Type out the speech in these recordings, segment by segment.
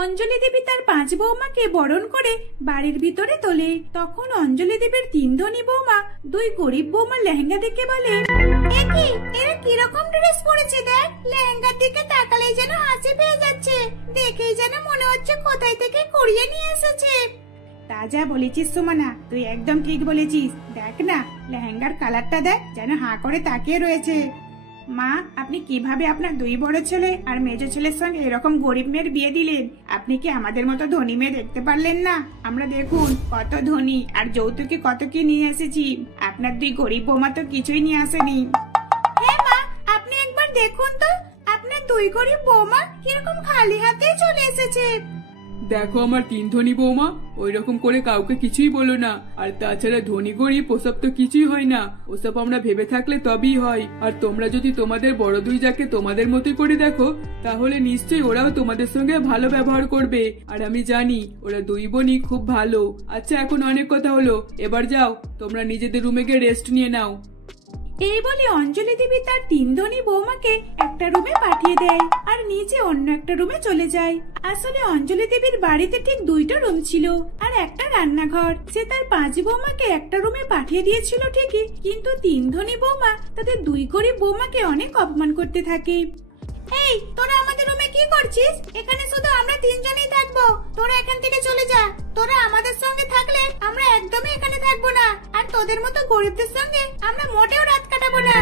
অঞ্জলি দেবী তার 5 বৌমাকে বরণ করে বাড়ির ভিতরে তোলে। তখন অঞ্জলি দেবীর 3 ধনী বৌমা 2 গরিব বৌমার লেহেঙ্গা দেখে বলে, একি এরা কিরকম ড্রেস পরেছে দেখ, লেহেঙ্গার দিকে তাকালেই যেন হাসি পেয়ে যাচ্ছে, দেখেই যেন মনে হচ্ছে কোথায় থেকে কুড়িয়ে নিয়ে এসেছে। তা যা বলেছিস সুমনা, তুই একদম ঠিক বলেছিস। দেখ না, লেহেঙ্গার কালারটা দেখ, যেন হাঁ করে তাকিয়ে রয়েছে। মা, আপনি কিভাবে আপনার 2 বড় ছেলে আর মেজো ছেলের সঙ্গে এরকম গরিব মেয়ের বিয়ে দিলেন? আপনি কি আমাদের মতো ধনী মেয়ে দেখতে পারলেন না? আমরা দেখুন কত ধনী, আর যৌতুকে কত কি নিয়ে এসেছি। আপনার 2 গরিব বৌমা তো কিছুই নিয়ে আসেনি। হ্যাঁ মা, আপনি একবার দেখুন তো, আপনার 2 গরিব বৌমা কিরকম খালি হাতে চলে এসেছে। দেখো আমার 3 ধনী বৌমা, ওই রকম করে কাউকে কিছুই বলো না। আর তাছাড়া ধনী গরিব ওসব তো কিছুই হয় না, ওসব আমরা ভেবে থাকলে তবেই হয়। আর তোমরা যদি তোমাদের বড় 2 যাকে তোমাদের মতোই করে দেখো, তাহলে নিশ্চয়ই ওরাও তোমাদের সঙ্গে ভালো ব্যবহার করবে। আর আমি জানি ওরা 2 বোনই খুব ভালো। আচ্ছা, এখন অনেক কথা হলো, এবার যাও তোমরা নিজেদের রুমে গিয়ে রেস্ট নিয়ে নাও। এই বলে অঞ্জলি দেবী তার 3 ধনী বৌমাকে একটা রুমে পাঠিয়ে দেয় আর নিচে অন্য একটা রুমে চলে যায়। আসলে অঞ্জলি দেবীর বাড়িতে ঠিক 2টা রুম ছিল আর একটা রান্নাঘর। সে তার 5 বৌমাকে একটা রুমে পাঠিয়ে দিয়েছিল ঠিকই, কিন্তু 3 ধনী বৌমা তাদের 2 গরিব বৌমাকে অনেক অপমান করতে থাকে। এই, তোরা আমাদের রুমে কি করছিস? এখানে শুধু আমরা 3 জনই থাকবো, তোরা এখান থেকে চলে যা। তোরা আমাদের সঙ্গে থাকলে আমরা একদমই এখানে থাকবো না, আর তোদের মতো গরিবদের সঙ্গে আমরা মোটেও রাত কাটাবো না।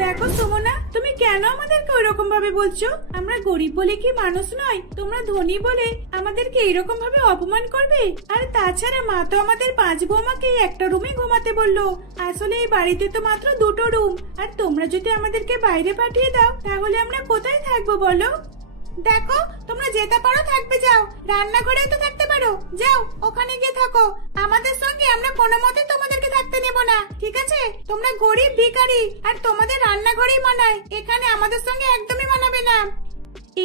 দেখো সুমনা, তুমি কেন আমাদেরকে ওইরকম ভাবে বলছো? আমরা গরিব বলে কি মানুষ নয়? তোমরা ধনী বলে আমাদেরকে এরকম ভাবে অপমান করবে? আর তাছাড়া মা তো আমাদের 5 বৌমাকে একটা রুমে ঘুমাতে বললো। আসলে এই বাড়িতে তো মাত্র 2টো রুম, আর তোমরা যদি আমাদেরকে বাইরে পাঠিয়ে দাও তাহলে আমরা কোথায় থাকবো বলো? দেখো, তোমরা যেতে পারো থাকবে যাও, রান্নাঘরেও তো থাকতে পারো, যাও ওখানে গিয়ে থাকো। আমাদের সঙ্গে আমরা কোনো মতে তোমাদেরকে থাকতে নেব না, ঠিক আছে? তোমরা গরিব ভিখারি, আর তোমাদের রান্নাঘরেই মানায়, এখানে আমাদের সঙ্গে একদমই মানাবে না।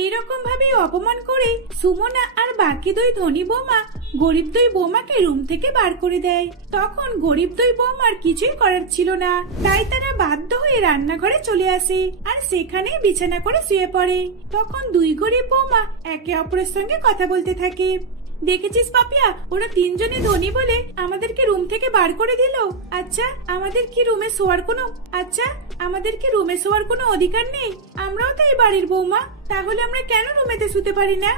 এইরকম ভাবে অপমান করে সুমনা আর বাকি 2 ধনী বৌমা গরিব 2 বৌমাকে রুম থেকে বার করে দেয়। তখন গরিব 2 বৌমার কিছুই করার ছিল না, তাই তারা বাধ্য হয়ে রান্নাঘরে চলে আসে আর সেখানে বিছানা করে শুয়ে পড়ে। তখন 2 গরিব বৌমা একে অপরের সঙ্গে কথা বলতে থাকে। দেখেছিস পাপিয়া, ওরা 3 জনই ধনী বলে আমাদেরকে রুম থেকে বার করে দিল। আচ্ছা, আমাদের কি রুমে শোয়ার কোনো অধিকার নেই? আমরাও তো এই বাড়ির বৌমা, তাহলে আমরা কেন রুমেতে শুতে পারি না?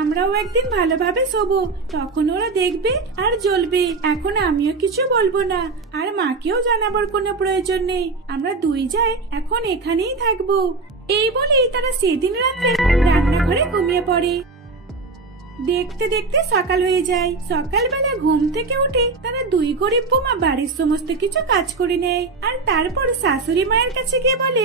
আমরাও একদিন ভালোভাবে শোবো, তখন ওরা দেখবে আর জ্বলবে। এখন আমিও কিছু বলবো না, আর মাকেও জানাবার কোনো প্রয়োজন নেই। আমরা 2 যাই এখন এখানেই থাকবো। এই বলেই তারা সেদিন রাত্রে রান্নাঘরে ঘুমিয়ে পড়ে। দেখতে দেখতে সকাল হয়ে যায়। সকালবেলা ঘুম থেকে উঠে তারা 2 গরিব বৌমা বাড়ির সমস্ত কিছু কাজ করে নেয়, আর তারপর শাশুড়ি মায়ের কাছে গিয়ে বলে,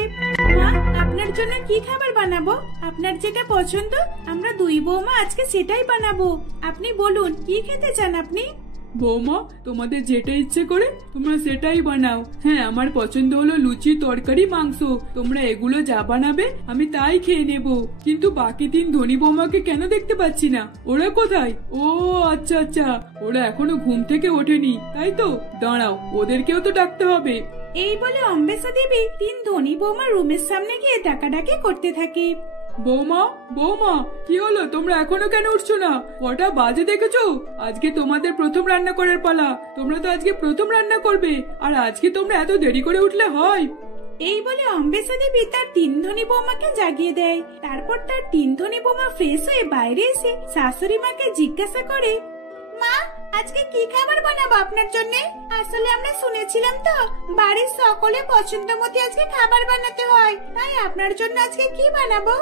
মা, আপনার জন্য কি খাবার বানাবো? আপনার যেটা পছন্দ আমরা 2 বৌমা আজকে সেটাই বানাবো। আপনি বলুন কি খেতে চান আপনি? বৌমা, তোমাদের যেটা ইচ্ছে করে তোমরা সেটাই বানাও। হ্যাঁ, আমার পছন্দ হলো লুচি, তরকারি, মাংস। তোমরা এগুলো যা বানাবে আমি তাই খেয়ে নেব। কিন্তু বাকি 3 ধনী বৌমাকে কেন দেখতে পাচ্ছি না? ওরা কোথায়? ও আচ্ছা আচ্ছা, ওরা এখনো ঘুম থেকে ওঠেনি, তাই তো? দাঁড়াও, ওদেরকেও তো ডাকতে হবে। এই বলে অম্বেষা দেবী 3 ধনী বৌমার রুমের সামনে গিয়ে ডাকাডাকি করতে থাকে। বৌমা, বৌমা, কি হলো? তোমরা এখনো কেন উঠছো না? কটা বাজে দেখেছো? আজকে তোমাদের প্রথম রান্না করার পালা। তোমরা তো আজকে প্রথম রান্না করবে, আর আজকে তোমরা এত দেরি করে উঠলে হয়? এই বলে অম্বেষা দেবী তার 3 ধনী বৌমাকে জাগিয়ে দেয়। তারপর তার 3 ধনী বৌমা ফ্রেশ হয়ে বাইরে এসে শাশুড়ি মাকে জিজ্ঞাসা করে, মা, আজকে কি খাবার বানাবো আপনার জন্য? আসলে আমরা শুনেছিলাম তো বাড়ির সকলে পছন্দ মতো আজকে খাবার বানাতে হয়, তাই আপনার জন্য আজকে কি বানাবো?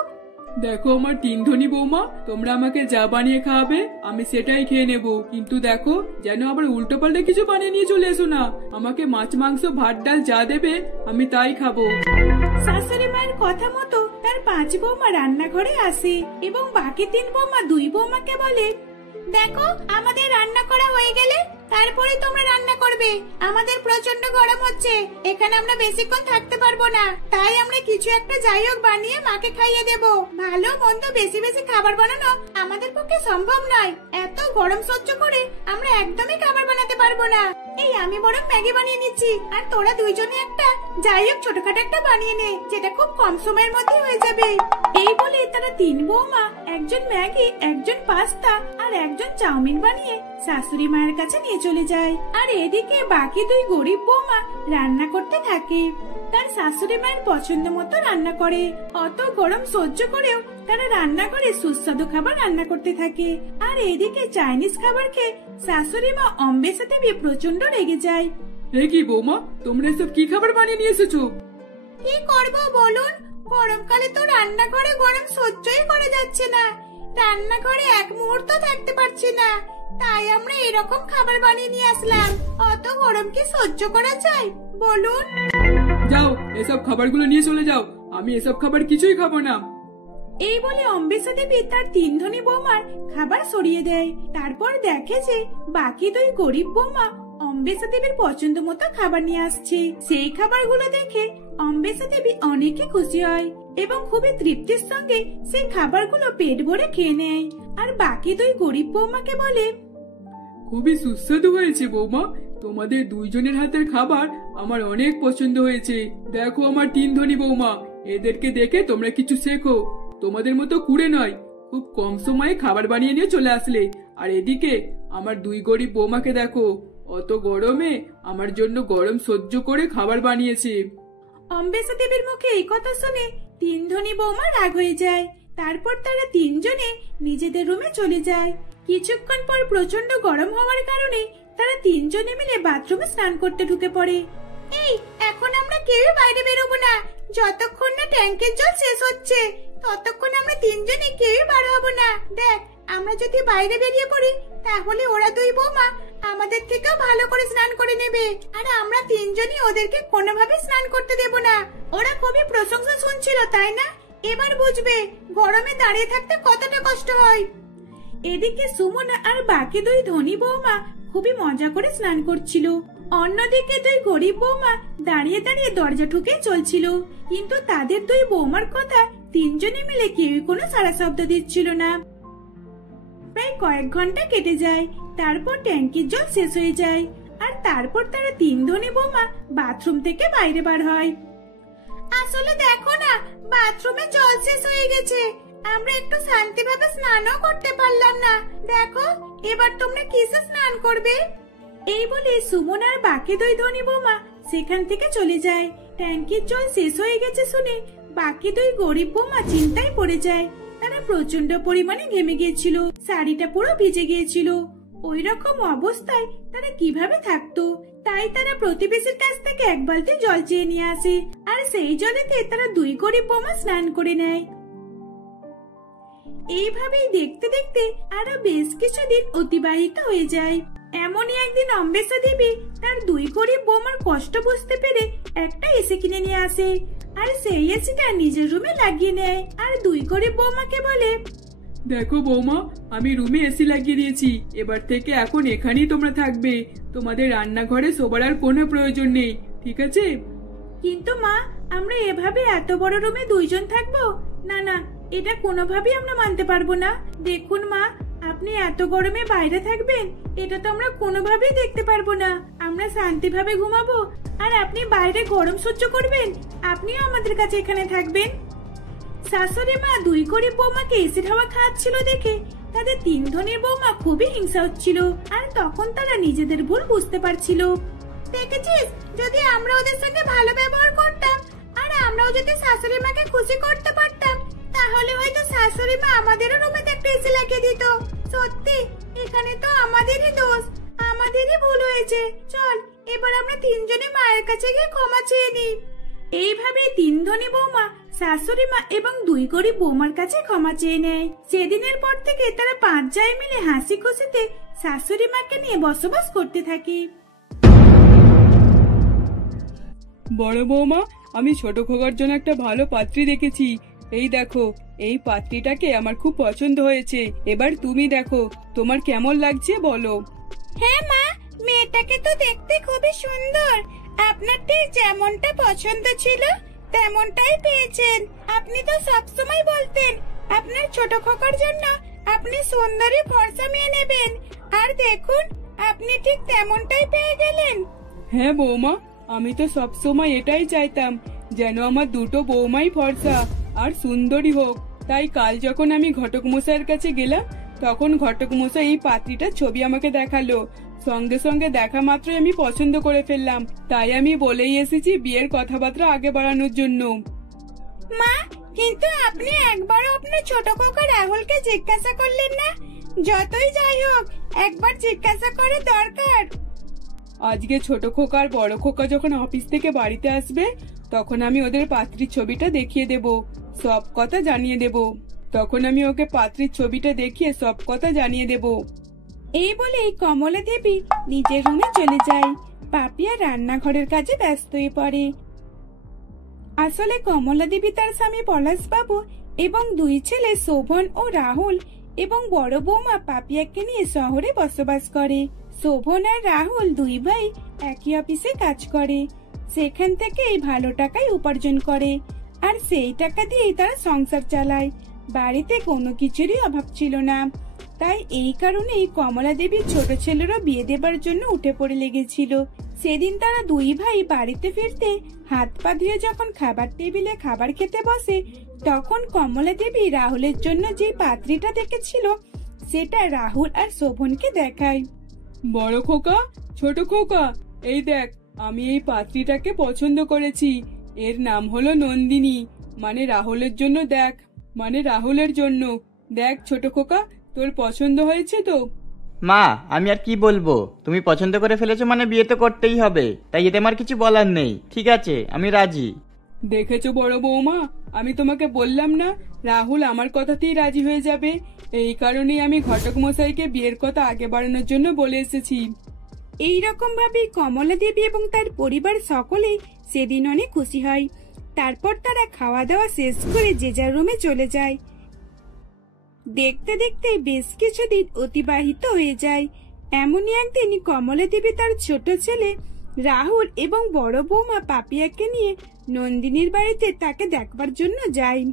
দেখো আমার 3 ধনী বৌমা, তোমরা আমাকে যা বানিয়ে খাওয়াবে আমি সেটাই খেয়ে নেব। কিন্তু দেখো যেন আবার উল্টো পাল্টা কিছু বানিয়ে নিয়ে চলে এসো না। আমাকে মাছ, মাংস, ভাত, ডাল যা দেবে আমি তাই খাবো। শাশুড়ি মায়ের কথা মতো তার 5 বৌমা রান্নাঘরে আসে এবং বাকি 3 বৌমা 2 বৌমাকে বলে, দেখো আমাদের রান্না করা হয়ে গেলে তারপরে তোমরা রান্না করবে। আমাদের প্রচন্ড গরম হচ্ছে, এখানে আমরা বেশিক্ষণ থাকতে পারবো না, তাই আমরা কিছু একটা যাই হোক বানিয়ে মাকে খাইয়ে দেব। ভালো মন্দ বেশি বেশি খাবার বানানো আমাদের পক্ষে সম্ভব নয়, এত গরম সহ্য করে আমরা একদমই খাবার বানাতে পারবো না। এই আমি বরং ম্যাগি বানিয়ে নিচ্ছি, আর তোরা 2 জনে একটা যাই হোক ছোটখাটো একটা বানিয়ে নে, যেটা খুব কম সময়ের মধ্যে হয়ে যাবে। এই বলে তারা 3 বৌমা একজন ম্যাগি, একজন পাস্তা আর একজন চাউমিন বানিয়ে শাশুড়ি মায়ের কাছে নিয়ে চলে যায়। আর এদিকে বাকি দুই গরিব বৌমা রান্না করতে থাকে। তার শাশুড়ি মায়ের পছন্দ মতো রান্না করে। অত গরম সহ্য করেও তারা রান্না করে সুস্বাদু খাবার রান্না করতে থাকে। আর এদিকে চাইনিজ খাবার খেয়ে শাশুড়ি মা অম্বেসা দেবী প্রচন্ড রেগে যায়। এ কি বৌমা, তোমরা এসব কি খাবার বানিয়ে নিয়ে এসেছো? কি করবো বলুন, গরমকালে তো রান্নাঘরে গরম সহ্যই করা যাচ্ছে না। রান্নাঘরে এক মুহূর্ত থাকতে পারছি না, তাই আমরা এরকম খাবার বানিয়ে নিয়ে আসলাম। অত গরম কি সহ্য করা যায় বলুন? যাও, এসব খাবারগুলো নিয়ে চলে যাও। আমি এসব খাবার কিছুই খাবো না। এই বলে অম্বেসা দেবী তার তিন ধনী বৌমার খাবার সরিয়ে দেয়। তারপর দেখে যে বাকি দুই গরিব বৌমা অম্বেসা দেবীর পছন্দ মতো খাবার নিয়ে আসছে। সেই খাবারগুলো দেখে অম্বেসা দেবী অনেকই খুশি হয় এবং খুবই তৃপ্তির সঙ্গে সেই খাবারগুলো পেট ভরে খেয়ে নেয়। আর বাকি দুই গরিব বৌমাকে বলে, খুবই সুস্বাদু হয়েছে বৌমা, তোমাদের দুইজনের হাতের খাবার আমার অনেক পছন্দ হয়েছে। দেখো আমার তিন ধনী বৌমা, এদেরকে দেখে তোমরা কিছু শেখো। তোমাদের মতো কুড়ে নয়, খুব কম সময়ে খাবার বানিয়ে নিয়ে চলে আসলে। আর এদিকে আমার দুই গরিব বৌমাকে দেখো, অত গরমে আমার জন্য গরম সহ্য করে খাবার বানিয়েছে। অম্বেসা দেবীর মুখে এই কথা শুনে তিন ধনী বৌমা রাগ হয়ে যায়। তারপর তারা তিনজনে নিজেদের রুমে চলে যায়। কিছুক্ষণ পর প্রচন্ড গরম হওয়ার কারণে তারা তিনজনে মিলে বাথরুমে স্নান করতে ঢুকে পড়ে। এই, এখন আমরা কেউই বাইরে বেরোবো না। যতক্ষণ না ট্যাঙ্কের জল শেষ হচ্ছে ততক্ষণ আমরা তিনজনে কেউই বার হবো না। দেখ, আমরা যদি বাইরে বেরিয়ে পড়ি তাহলে ওরা দুই বৌমা আমাদের থেকেও ভালো করে স্নান করে নেবে, আর আমরা তিনজনই ওদেরকে কোনোভাবে স্নান করতে দেব না। ওরা খুবই প্রশংসা শুনছিল, তাই না? এবার বুঝবে গরমে দাঁড়িয়ে থাকতে কতটা কষ্ট হয়। এদিকে সুমন আর বাকি দুই ধনী বৌমা খুবই মজা করে স্নান করছিল। অন্যদিকে দুই গরিব বৌমা দাঁড়িয়ে দাঁড়িয়ে দরজা ঠুকে চলছিল, কিন্তু তাদের দুই বৌমার কথা তিনজনে মিলে কেউই কোনো সাড়া শব্দ দিচ্ছিল না। প্রায় কয়েক ঘন্টা কেটে যায়। তারপর ট্যাঙ্কির জল শেষ হয়ে যায়, আর তারপর তারা তিন ধনী বৌমা বাথরুম থেকে বাইরে বার হয়। আসলে দেখো না, বাথরুমে জল শেষ হয়ে গেছে। আমরা একটু শান্তিভাবে স্নানও করতে পারলাম না। দেখো, এবার তোমরা কিসে স্নান করবে? এই বলে সুমন আর বাকি দুই ধনী বৌমা সেখান থেকে চলে যায়। ট্যাঙ্কির জল শেষ হয়ে গেছে শুনে বাকি দুই গরিব বৌমা চিন্তায় পড়ে যায়। তারা প্রচন্ড পরিমাণে ঘেমে গিয়েছিল, শাড়িটা পুরো ভিজে গিয়েছিল। ওই রকম অবস্থায় তারা কিভাবে থাকতো? তাই তারা প্রতিবেশীর কাছ থেকে এক বালতি জল চেয়ে নিয়ে আসে, আর সেই জলেতে তারা দুই গরিব বৌমা স্নান করে নেয়। এইভাবেই দেখতে দেখতে আরো বেশ কিছুদিন অতিবাহিত হয়ে যায়। এমনই একদিন অম্বেসা দেবী তার দুই গরিব বৌমার কষ্ট বুঝতে পেরে একটা এসি কিনে নিয়ে আসে, আর সেই এসিটা নিজের রুমে লাগিয়ে নেয়। আর দুই গরিব বৌমাকে বলে, দেখো বৌমা, আমি রুমে এসি লাগিয়ে দিয়েছি। এবার থেকে এখন এখানেই তোমরা থাকবে। তোমাদের রান্নাঘরে শোবার আর কোনো প্রয়োজন নেই, ঠিক আছে? কিন্তু মা, আমরা এভাবে এত বড় রুমে দুইজন থাকবো? না না, এটা কোনোভাবেই আমরা মানতে পারবো না। দেখুন মা, আপনি এত গরমে বাইরে থাকবেন, এটা তো আমরা কোনোভাবেই দেখতে পারবো না। আমরা শান্তিভাবে ঘুমাবো, আর আপনি বাইরে গরম সহ্য করবেন। আপনিও আমাদের কাছে এখানে থাকবেন। শাশুড়ি মা দুই গরিব বৌমাকে এসিড হাওয়া খাওয়াচ্ছিল দেখে তাদের তিন ধনীর বৌমা খুবই হিংসা হচ্ছিল, আর তখন তারা নিজেদের ভুল বুঝতে পারছিল। দেখেছিস, যদি আমরা ওদের সঙ্গে ভালো ব্যবহার করতাম আর আমরাও যদি শাশুড়ি মাকে খুশি করতে পারতাম, তাহলে হয়তো শাশুড়ি মা আমাদেরও রুমে একটা এসি লাগিয়ে দিত। সত্যি, এখানে তো আমাদেরই দোষ, আমাদেরই ভুল হয়েছে। চল, এবার আমরা তিনজনে মায়ের কাছে গিয়ে ক্ষমা চেয়ে নিই। এইভাবে তিন ধনী বৌমা শাশুড়ি মা এবং দুই গরিব বৌমার কাছে ক্ষমা চেয়ে নেয়। সেদিনের পর থেকে তারা পাঁচ জায় মিলে হাসি খুশিতে শাশুড়ি মাকে নিয়ে বসবাস করতে থাকে। বড় বৌমা, আমি ছোট খোকার জন্য একটা ভালো পাত্রী দেখেছি। এই দেখো, এই পাত্রীটাকে আমার খুব পছন্দ হয়েছে। এবার তুমি দেখো তোমার কেমন লাগছে বলো। হ্যাঁ মা, মেয়েটাকে তো দেখতে খুবই সুন্দর। আপনার ঠিক যেমনটা পছন্দ ছিল তেমনটাই পেয়েছেন। আপনি তো সবসময় বলতেন আপনার ছোট খোকার জন্য আপনি সুন্দরী ফর্সা মেয়ে নেবেন, আর দেখুন আপনি ঠিক তেমনটাই পেয়ে গেলেন। হ্যাঁ বৌমা, আমি তো সবসময় এটাই চাইতাম, যেন আমার দুটো বৌমাই ফর্সা আর সুন্দরী হোক। তাই কাল যখন আমি ঘটক মশাইয়ের কাছে গেলাম তখন ঘটক মশাই এই পাত্রীটার ছবি আমাকে দেখালো। সঙ্গে সঙ্গে দেখা মাত্রই আমি পছন্দ করে ফেললাম। তাই আমি বলেই এসেছি বিয়ের কথাবার্তা আগে বাড়ানোর জন্য। মা, কিন্তু আপনি একবারও আপনার ছোট খোকা রাহুলকে জিজ্ঞাসা করলেন না? যতই যাই হোক, একবার জিজ্ঞাসা করে দরকার। আজকে ছোট খোকা আর বড় খোকা যখন অফিস থেকে বাড়িতে আসবে তখন আমি ওদের পাত্রীর ছবিটা দেখিয়ে দেব, সব কথা জানিয়ে দেব। তখন আমি ওকে পাত্রীর ছবিটা দেখিয়ে সব কথা জানিয়ে দেব। এই বলে কমলা দেবী নিজের রুমে চলে যায়। পাপিয়া রান্নাঘরের কাজে ব্যস্ত হয়ে পড়ে। আসলে কমলা দেবী তার স্বামী পলাশ বাবু এবং দুই ছেলে শোভন ও রাহুল এবং বড় বৌমা পাপিয়াকে নিয়ে শহরে বসবাস করে। শোভন আর রাহুল দুই ভাই একই অফিসে কাজ করে। সেখান থেকে ভালো টাকায় উপার্জন করে, আর সেই টাকা দিয়ে তারা সংসার চালায়। বাড়িতে কোনো কিছুরই অভাব ছিল না। তাই এই কারণেই কমলা দেবীর ছোট ছেলেরও বিয়ে দেবার জন্য উঠে পড়ে লেগেছিল। সেদিন তারা দুই ভাই বাড়িতে ফিরতে হাত পা ধুয়ে যখন খাবার টেবিলে খাবার খেতে বসে, তখন কমলা দেবী রাহুলের জন্য যে পাত্রীটা দেখেছিল সেটা রাহুল আর শোভনকে দেখায়। বড় খোকা, ছোট খোকা, এই দেখ, আমি এই পাত্রীটাকে পছন্দ করেছি। এর নাম হলো নন্দিনী, মানে রাহুলের জন্য। দেখ, মানে রাহুলের জন্য। দেখ ছোট খোকা, তোর পছন্দ হয়েছে তো? মা, আমি আর কি বলবো, তুমি পছন্দ করে ফেলেছো মানে বিয়ে তো করতেই হবে, তাই এতে আমার কিছু বলার নেই। ঠিক আছে, আমি রাজি। দেখেছো বড় বৌমা, আমি তোমাকে বললাম না রাহুল আমার কথাতেই রাজি হয়ে যাবে। এই কারণেই আমি ঘটক মশাইকে বিয়ের কথা আগে বাড়ানোর জন্য বলে এসেছি। এইরকম ভাবে কমলা দেবী এবং তার পরিবার সকলেই সেদিন অনেক খুশি হয়। তারপর তারা খাওয়া দাওয়া শেষ করে যে যার রুমে চলে যায়। দেখতে দেখতে বেশ কিছুদিন অতিবাহিত হয়ে যায়। এমনই একদিন কমলা দেবী তার ছোট ছেলে রাহুল এবং বড় বৌমা পাপিয়াকে নিয়ে নন্দিনীর বাড়িতে তাকে দেখবার জন্য যায়।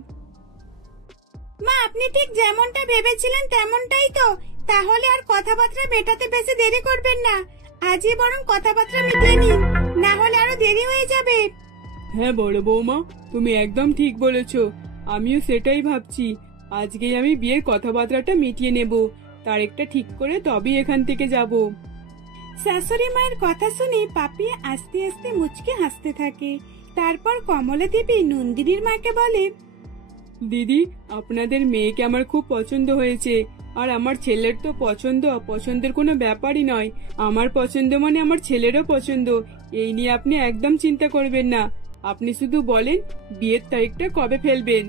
মা, আপনি ঠিক যেমনটা ভেবেছিলেন তেমনটাই তো? তাহলে আর কথাবার্তা মেটাতে বেশি দেরি করবেন না, আজই বরং কথাবার্তা মিটিয়ে নিন, না হলে আরো দেরি হয়ে যাবে। হ্যাঁ বড় বৌমা, তুমি একদম ঠিক বলেছো। আমিও সেটাই ভাবছি। আজকেই আমি বিয়ের কথাবার্তাটা মিটিয়ে নেব, তারিখটা ঠিক করে তবেই এখান থেকে যাব। শাশুড়ি মায়ের কথা শুনে পাপিয়া আস্তে আস্তে মুচকে হাসতে থাকে। তারপর কমলা দেবী নন্দিনীর মাকে বলে, দিদি, আপনাদের মেয়েকে আমার খুব পছন্দ হয়েছে। আর আমার ছেলের তো পছন্দ অপছন্দের কোনো ব্যাপারই নয়। আমার পছন্দ মানে আমার ছেলেরও পছন্দ। এই নিয়ে আপনি একদম চিন্তা করবেন না। আপনি শুধু বলেন বিয়ের তারিখটা কবে ফেলবেন।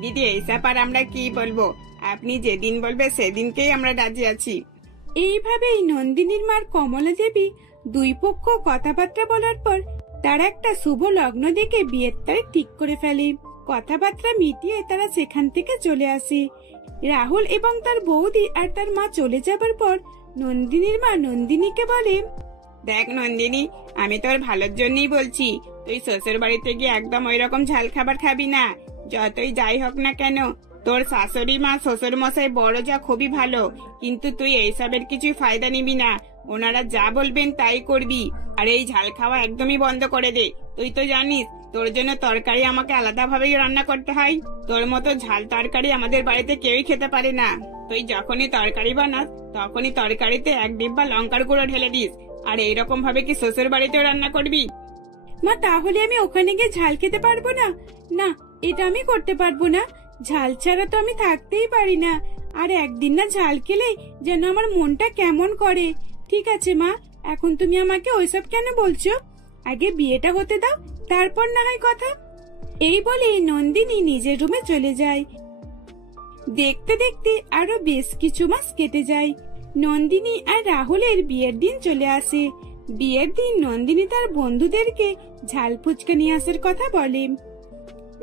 দিদি, এইসব আর আমরা কি বলবো, আপনি যেদিন বলবে সেদিনকেই আমরা রাজি আছি। এইভাবেই নন্দিনীর মার কমলা দেবী দুই পক্ষ কথাবার্তা বলার পর তারা একটা শুভ লগ্ন দেখে বিয়ের তারিখ ঠিক করে ফেলে। কথাবার্তা মিটিয়ে তারা সেখান থেকে চলে আসে। রাহুল এবং তার বৌদি আর তার মা চলে যাবার পর নন্দিনীর মা নন্দিনীকে বলে, দেখ নন্দিনী, আমি তোর ভালোর জন্যই বলছি, তুই শ্বশুর বাড়িতে গিয়ে একদম ওই রকম ঝাল খাবার খাবি না। যতই যাই হোক না কেন, তোর শাশুড়ি মা শ্বশুর মশাই বড় যা খুবই ভালো, কিন্তু তুই এইসবের কিছু ফায়দা নিবি না। ওনারা যা বলবেন তাই করবি। আর এই ঝাল খাওয়া একদমই বন্ধ করে দে। তুই তো জানিস তোর জন্য তরকারি আমাকে আলাদা ভাবেই রান্না করতে হয়। তোর মতো ঝাল তরকারি আমাদের বাড়িতে কেউই খেতে পারে না। তুই যখনই তরকারি বানাস তখনই তরকারিতে এক ডিব্বা লঙ্কার গুঁড়ো ঢেলে দিস। আর এইরকম ভাবে কি শ্বশুর বাড়িতেও রান্না করবি? মা, তাহলে আমি ওখানে গিয়ে ঝাল খেতে পারবো না? না, এটা আমি করতে পারবো না। ঝাল ছাড়া তো আমি থাকতেই পারি না। আর একদিন না ঝাল খেলেই যেন আমার মনটা কেমন করে। ঠিক আছে মা, এখন তুমি আমাকে ওইসব কেন বলছো? আগে বিয়েটা হতে দাও, তারপর না হয় কথা। এই বলে নন্দিনী নিজের রুমে চলে যায়। দেখতে দেখতে আরো বেশ কিছু মাস কেটে যায়। নন্দিনী আর রাহুলের বিয়ের দিন চলে আসে। বিয়ের দিন নন্দিনী তার বন্ধুদেরকে ঝাল ফুচকা নিয়ে আসার কথা বলে।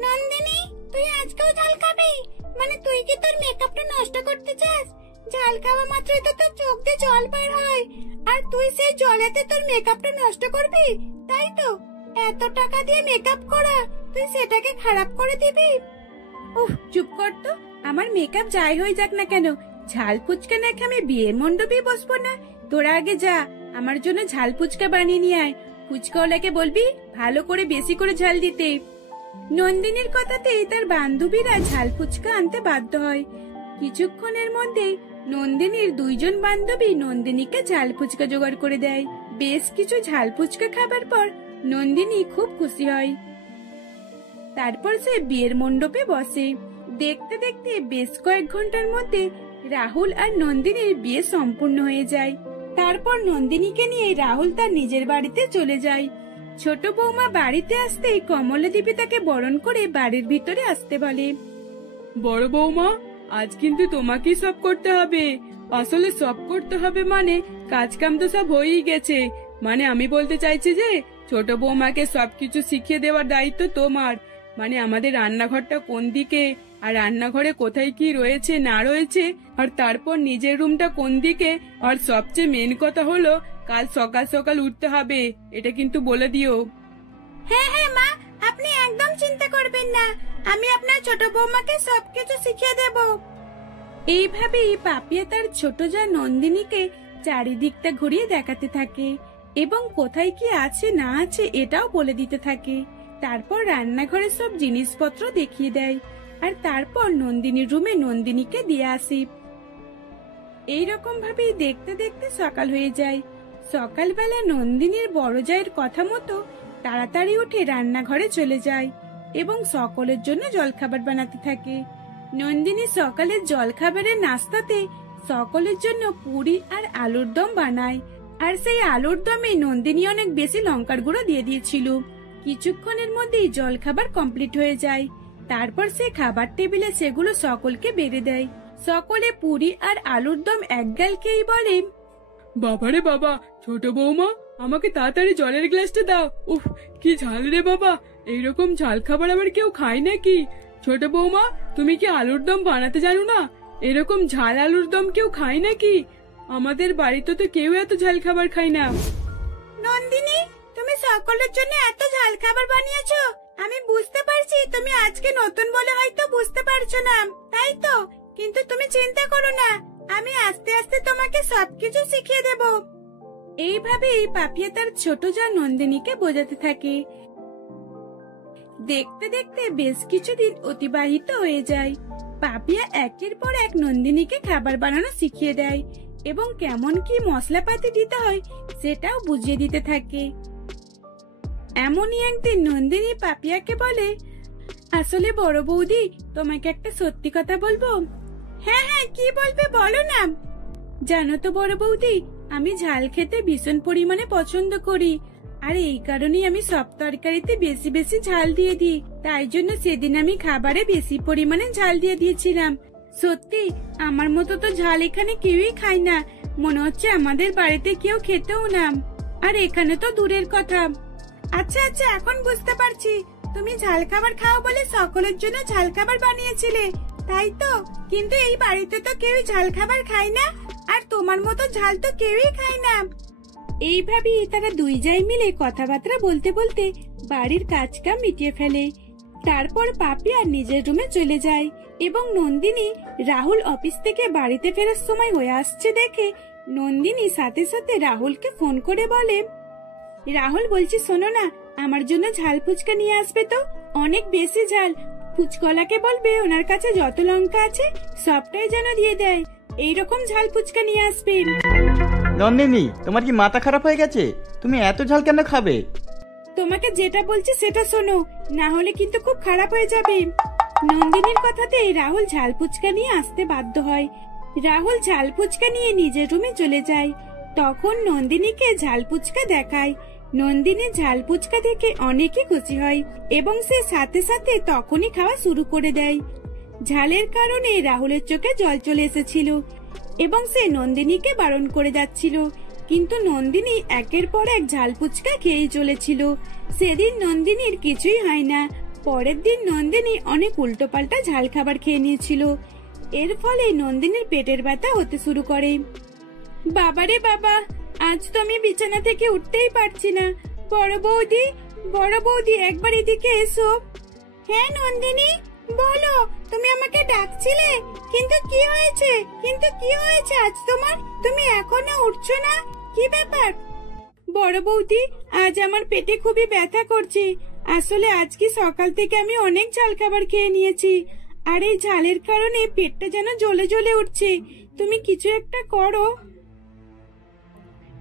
নন্দিনী, তুই আজকেও ঝাল খাবি? মানে তুই কি তোর মেকআপটা নষ্ট করতে চাস? ঝাল খাওয়া মাত্রই তো তোর চোখ দিয়ে জল বের হয়, আর তুই সেই জলেতে তোর মেকআপটা নষ্ট করবি, তাই তো? এত টাকা দিয়ে মেকআপ করা, তুই সেটাকে খারাপ করে দিবি? উফ, চুপ কর তো। আমার মেকআপ যাই হয়ে যাক না কেন, ঝাল ফুচকা না খেয়ে আমি বিয়ের মণ্ডপে বসবো না। তোরা আগে যা, আমার জন্য ঝাল ফুচকা বানিয়ে নিয়ে আয়। ফুচকাওয়ালাকে বলবি ভালো করে বেশি করে ঝাল দিতে। নন্দিনীর কথাতেই তার বান্ধবীরা ঝাল ফুচকা আনতে বাধ্য হয়। কিছুক্ষণের মধ্যে নন্দিনীর দুইজন বান্ধবী নন্দিনীকে ঝাল ফুচকা জোগাড় করে দেয়। বেশ কিছু ঝাল ফুচকা খাবার পর নন্দিনী খুব খুশি হয়। তারপর সে বিয়ের মণ্ডপে বসে। দেখতে দেখতে বেশ কয়েক ঘন্টার মধ্যে রাহুল আর নন্দিনীর বিয়ে সম্পূর্ণ হয়ে যায়। তারপর নন্দিনীকে নিয়ে রাহুল তার নিজের বাড়িতে চলে যায়। ছোট বৌমা বাড়িতে আসতেই কমলা দেবী তাকে বরণ করে বাড়ির ভিতরে আসতে বলে। বড় বৌমা, আজ কিন্তু তোমাকেই সব করতে হবে। আসলে সব করতে হবে মানে কাজ কাম তো সব হয়েই গেছে। মানে আমি বলতে চাইছি যে ছোট বৌমাকে সবকিছু শিখিয়ে দেওয়ার দায়িত্ব তোমার। মানে আমাদের রান্নাঘরটা কোন দিকে, আর রান্নাঘরে কোথায় কি রয়েছে না রয়েছে, আর তারপর নিজের রুমটা কোন দিকে, আর সবচেয়ে মেন কথা হলো কাল সকাল সকাল উঠতে হবে, এটা কিন্তু বলে দিও। হ্যাঁ হ্যাঁ মা, আপনি একদম চিন্তা করবেন না, আমি আপনার ছোট বৌমাকে সবকিছু শিখিয়ে দেব। এইভাবেই পাপিয়া তার ছোট যা নন্দিনীকে চারিদিকটা ঘুরিয়ে দেখাতে থাকে এবং কোথায় কি আছে না আছে এটাও বলে দিতে থাকে। তারপর রান্নাঘরের সব জিনিসপত্র দেখিয়ে দেয়, আর তারপর নন্দিনীর রুমে নন্দিনীকে দিয়ে আসি। এইরকম ভাবেই দেখতে দেখতে সকাল হয়ে যায়। সকালবেলা নন্দিনীর বড় জায়ের কথা মতো তাড়াতাড়ি উঠে রান্নাঘরে চলে যায় এবং সকলের জন্য জলখাবার বানাতে থাকে। নন্দিনী সকালের জলখাবারের নাস্তাতে সকলের জন্য পুরি আর আলুর দম বানায়, আর সেই আলুর দমে নন্দিনী অনেক বেশি লঙ্কার গুঁড়ো দিয়ে দিয়েছিল। কিছুক্ষণের মধ্যেই জলখাবার কমপ্লিট হয়ে যায়। তারপর সে খাবার টেবিলে সেগুলো সকলকে বেড়ে দেয়। সকলে পুরি আর আলুর দম একগাল খেয়েই বলে, বাবারে বাবা, ছোট বৌমা আমাকে তাড়াতাড়ি জলের গ্লাসটা দাও। উফ, কি ঝাল রে বাবা, এইরকম ঝাল খাবার আবার কেউ খায় নাকি? ছোট বৌমা, তুমি কি আলুর দম বানাতে জানো না? এরকম ঝাল আলুর দম কেউ খায় নাকি? আমাদের বাড়িতে তো কেউ এত ঝাল খাবার খায় না। নন্দিনী, তুমি সকলের জন্য এত ঝাল খাবার বানিয়েছো। আমি বুঝতে পারছি তুমি আজকে নতুন বলে হয়তো বুঝতে পারছো না, তাই তো? কিন্তু তুমি চিন্তা করো না, আমি আস্তে আস্তে তোমাকে সবকিছু শিখিয়ে দেব। এইভাবেই পাপিয়া তার ছোট যা নন্দিনীকে বোঝাতে থাকে। দেখতে দেখতে বেশ কিছুদিন অতিবাহিত হয়ে যায়। পাপিয়া একের পর এক নন্দিনীকে খাবার বানানো শিখিয়ে দেয় এবং কেমন কি মশলাপাতি দিতে হয় সেটাও বুঝিয়ে দিতে থাকে। এমনই একদিন নন্দিনী পাপিয়াকে বলে, আসলে বড় বৌদি, তোমাকে একটা সত্যি কথা বলবো। হ্যাঁ হ্যাঁ, কি বলবে বলো না। জানো তো বড় বৌদি, আমি ঝাল খেতে ভীষণ পরিমাণে পছন্দ করি, আর এই কারণেই আমি সব তরকারিতে বেশি বেশি ঝাল দিয়ে দিই। তাই জন্য সেদিন আমি খাবারে বেশি পরিমাণে ঝাল দিয়ে দিয়েছিলাম। সত্যি, আমার মতো তো ঝাল এখানে কেউই খায় না, মনে হচ্ছে আমাদের বাড়িতে কেউ খেতেও না, আর এখানে তো দূরের কথা। আচ্ছা আচ্ছা, এখন বুঝতে পারছি, তুমি ঝাল খাবার খাও বলে সকলের জন্য ঝাল খাবার বানিয়েছিলে, তাই তো? কিন্তু এই বাড়িতে তো কেউই ঝাল খাবার খায় না, আর তোমার মতো ঝাল তো কেউই খায় না। এইভাবেই তারা দুই জায় মিলে কথাবার্তা বলতে বলতে বাড়ির কাজ কাম মিটিয়ে ফেলে। তারপর পাপিয়া নিজের রুমে চলে যায় এবং নন্দিনী রাহুল অফিস থেকে বাড়িতে ফেরার সময় হয়ে আসছে দেখে নন্দিনী সাথে সাথে রাহুলকে ফোন করে বলে, রাহুল বলছি শোনো না, আমার জন্য ঝাল ফুচকা নিয়ে আসবে তো, অনেক বেশি ঝাল। ফুচকলাকে বলবে ওনার কাছে যত লঙ্কা আছে সবটাই যেন দিয়ে দেয়, এইরকম ঝাল ফুচকা নিয়ে আসবে। নন্দিনী, তোমার কি মাথা খারাপ হয়ে গেছে? তুমি এত ঝাল কেন খাবে? তোমাকে যেটা বলছি সেটা শোনো, না হলে কিন্তু খুব খারাপ হয়ে যাবে। নন্দিনীর কথাতে রাহুল ঝাল ফুচকা নিয়ে আসতে বাধ্য হয়। রাহুল ঝাল ফুচকা নিয়ে নিজের রুমে চলে যায়। তখন নন্দিনীকে ঝাল ফুচকা দেখায়। নন্দিনী ঝাল ফুচকা দেখে অনেকই খুশি হয় এবং সে সাথে সাথে তখনই খাওয়া শুরু করে দেয়। ঝালের কারণে রাহুলের চোখে জল চলে এসেছিল এবং সে নন্দিনীকে বারণ করে যাচ্ছিল, কিন্তু নন্দিনী একের পর এক ঝাল ফুচকা খেয়েই চলেছিল। সেদিন নন্দিনীর কিছুই হয় না। পরের দিন নন্দিনী অনেক উল্টোপাল্টা ঝাল খাবার খেয়ে নিয়েছিল। এর ফলে নন্দিনীর পেটের ব্যথা হতে শুরু করে। বাবারে বাবা, আজ তো আমি বিছানা থেকে উঠতেই পারছি না। বড় বৌদি একবার এদিকে এসো। হ্যাঁ নন্দিনী, বলো, তুমি আমাকে ডাকছিলে, কিন্তু কি হয়েছে আজ তোমার? তুমি এখনো উঠছো না, কি ব্যাপার? বড় বৌদি, আজ আমার পেটে খুবই ব্যথা করছে, আসলে আজকে সকাল থেকে আমি অনেক ঝাল খাবার খেয়ে নিয়েছি, আর এই ঝালের কারণে পেটটা যেন জ্বলে জ্বলে উঠছে। তুমি কিছু একটা করো।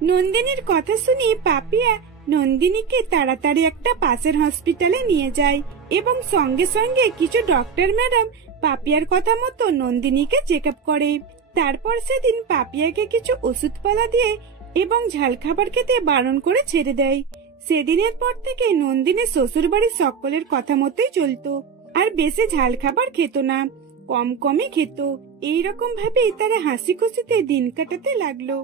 নন্দিনীর কথা শুনি পাপিয়া নন্দিনীকে তাড়াতাড়ি একটা পাশের হসপিটালে নিয়ে যায় এবং সঙ্গে সঙ্গে কিছু ডক্টর ম্যাডাম পাপিয়ার কথা মতো নন্দিনীকে চেক আপ করে। তারপর সেদিন পাপিয়াকে কিছু ওষুধপালা দিয়ে এবং ঝাল খাবার খেতে বারণ করে ছেড়ে দেয়। সেদিনের পর থেকে নন্দিনী শ্বশুর বাড়ির সকলের কথা মতোই চলতো, আর বেশি ঝাল খাবার খেত না, কম কমই খেত। এইরকম ভাবেই তারা হাসি খুশিতে দিন কাটাতে লাগলো।